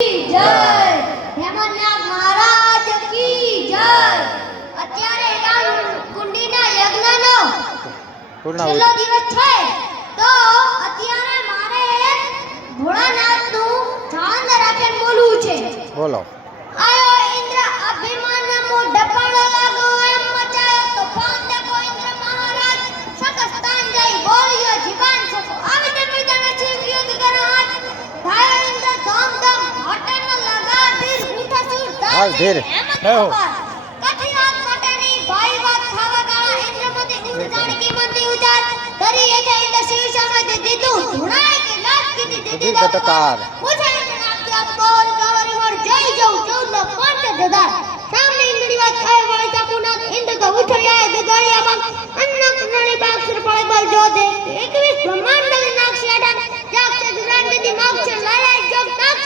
જય હેમંતનાથ મહારાજ કી જય। અત્યારે કુંડીના યજ્ઞનો છેલ્લો દિવસ છે તો અત્યારે મારે ભોળાનાથનું ધ્યાન રાખીને બોલવું છે। બોલો। આયો ઇન્દ્ર અભિમાન મોઢપણ લાગો એમ મચાયો તોફાન દેખો ઇન્દ્ર મહારાજ શકસ્તાન જઈ બોલ્યો જીવાન સકો આવી તે મેદાને શિવ યુદ્ધ કરે હાથ ધાયો ઇન્દ્ર ધમ ધમ હટન લગા ધીર ઉઠા સુર હાલ ધીર કથી આગ માટેની ભાઈ વાત ખાવા ગાળા ઇન્દ્રમતિ ઉડ જાણકી મંદી ઉજાર ધરી એ જઈ ઇન્દ્ર શિવ સામે દીધું ધુણાય કે લાજ કીધી દીધી દતકાર પૂછે ઇન્દ્ર નામ બોલ ગવરી વર જય જઉ 14 પાંચ જદાર સામને ઇન્દ્રની વાત થાય વાળી ચાકુનાથ ઇન્દ્ર તો ઉઠ્યા દગાડિયામાં અન્ન કુંડળી બાક્ષર પડે બલ જો દે 21 બ્રહ્માંડ નાક્ષ આડા જાક્ષ જુરાન દીધી મોક્ષ લાયા જોગ નાક્ષ